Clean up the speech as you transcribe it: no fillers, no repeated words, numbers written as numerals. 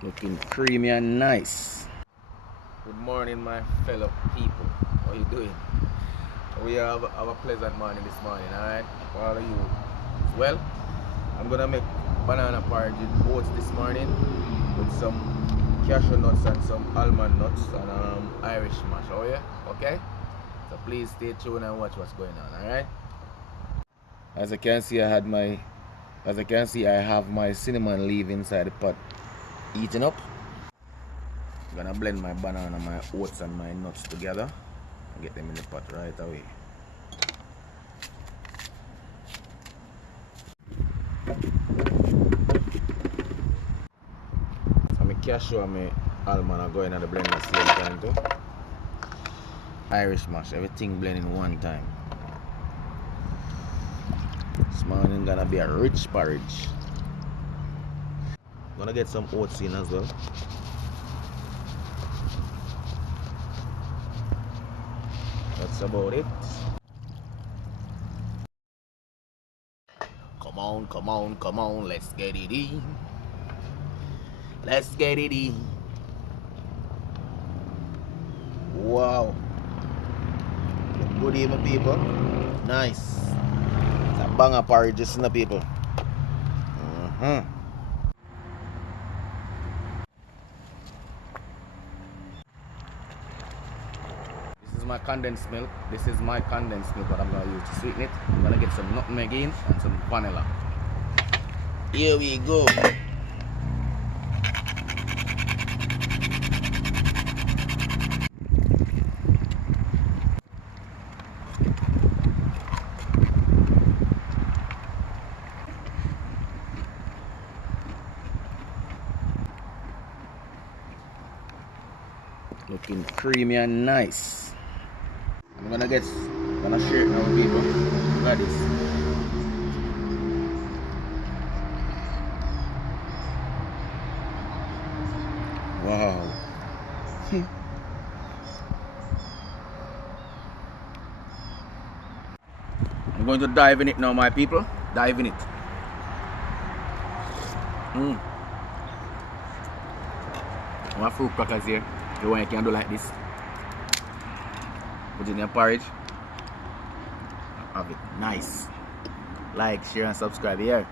Looking creamy and nice. Good morning, my fellow people. How you doing? We have a pleasant morning this morning, alright? For all of you as well. I'm gonna make banana porridge with oats this morning with some cashew nuts and some almond nuts and Irish mash. Oh yeah? Okay? So please stay tuned and watch what's going on, alright? As you can see, I have my cinnamon leaf inside the pot eating up. I'm gonna blend my banana, my oats and my nuts together and get them in the pot right away. So my cashew and my almond are going at the blender at the same time too. Irish mash, everything blend in one time. This morning gonna be a rich porridge. Gonna get some oats in as well. That's about it. Come on, let's get it in. Let's get it in. Wow. Good evening, people. Nice. It's a banger porridge, just in the people. This is my condensed milk. This is my condensed milk that I'm gonna use to sweeten it. I'm gonna get some nutmeg in and some vanilla. Here we go. Looking creamy and nice. I'm gonna share it now with people. Look at this. Wow. I'm going to dive in it now, my people. Dive in it. My fruit crackers here. The one you can do like this. Put it in your porridge. Have it nice. Like, share and subscribe here.